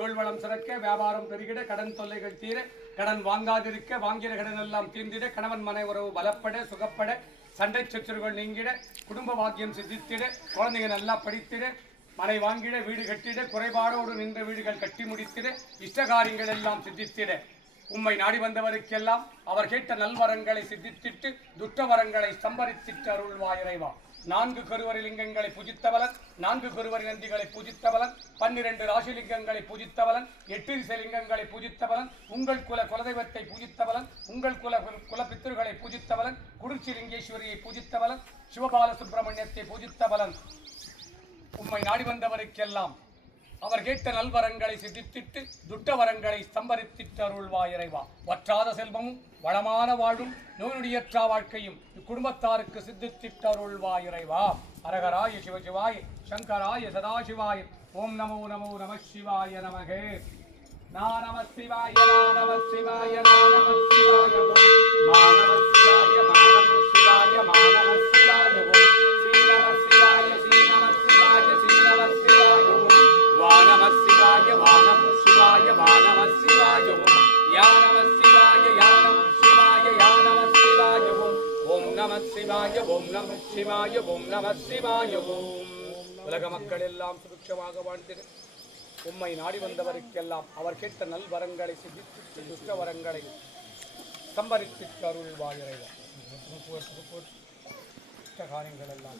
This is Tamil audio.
தோல்வளம் சிறக்க வியாபாரம் பெருகிட கடன் தொல்லைகள் தீர கடன் வாங்காதிருக்க வாங்கிற கடன் எல்லாம் தீர்ந்திட கணவன் மனை உறவு பலப்பட சுகப்பட சண்டை சச்சரவுகள் நீங்கிட குடும்ப வாக்கியம் சித்தித்திட குழந்தைங்க நல்லா படித்திட மனை வாங்கிட வீடு கட்டிட குறைபாடோடு நின்ற வீடுகள் கட்டி முடித்திட இஷ்டகாரியங்கள் எல்லாம் சித்தித்திட உம்மை நாடி வந்தவருக்கெல்லாம் அவர் கேட்ட நல்வரங்களை சித்தித்திட்டு துஷ்டவரங்களை சம்பரித்திட்டு அருள்வாய் இறைவா. 4 கருவறை லிங்கங்களை பூஜித்தவலன் 4 கருவறை நந்திகளை பூஜித்தவலன் 12 ராசிலிங்கங்களை பூஜித்தவலன் 8 திசைலிங்கங்களை பூஜித்தவலன் உங்கள் குலதெய்வத்தை பூஜித்தவலன் உங்கள் குலபித்திருகளை பூஜித்தவலன் குடிர்ச்சி லிங்கேஸ்வரியை பூஜித்தவலன் சிவபால சுப்பிரமணியத்தை பூஜித்தவலன் உம்மை நாடி வந்தவருக்கெல்லாம் அவர் கேட்ட நல்வரங்களை சித்தித்திட்டு துட்டவரங்களை சம்பரித்திட்டு அருள்வாய் இறைவா. வற்றாத செல்வமும் வளமான வாழும் நோயுடையற்றா வாழ்க்கையும் இக்குடும்பத்தாருக்கு சித்தித்திட்டு அருள்வாய் இறைவா. அரகராய சிவசிவாய சங்கராய சதாசிவாய ஓம் நமோ நமோ நம சிவாய நமகே. நம சிவாய நம சிவாய நம சிவாய மானவ சிவாய மானவ சிவாய மானவ சிவாய ஸ்ரீ நம சிவாய ஸ்ரீ நம சிவாய ஸ்ரீ நம சிவாய வானவ சிவாய வானவ சிவாய வானவ சிவாய யா நம சிவாய யா நம சிவாய யா நம சிவாய ஓம் நம சிவாய ஓம் நம சிவாய ஓம் நம சிவாய ஓம். உலக மக்கள் எல்லாம் சுபிட்சமாக வாழ்ந்திட உம்மை நாடி வந்தவருக்கெல்லாம் அவர் கேட்ட நல்வரங்களை சித்தித்து துஷ்டவரங்களை சம்பரித்து அருள்வாய் இறைவா. காரியங்கள் எல்லாம்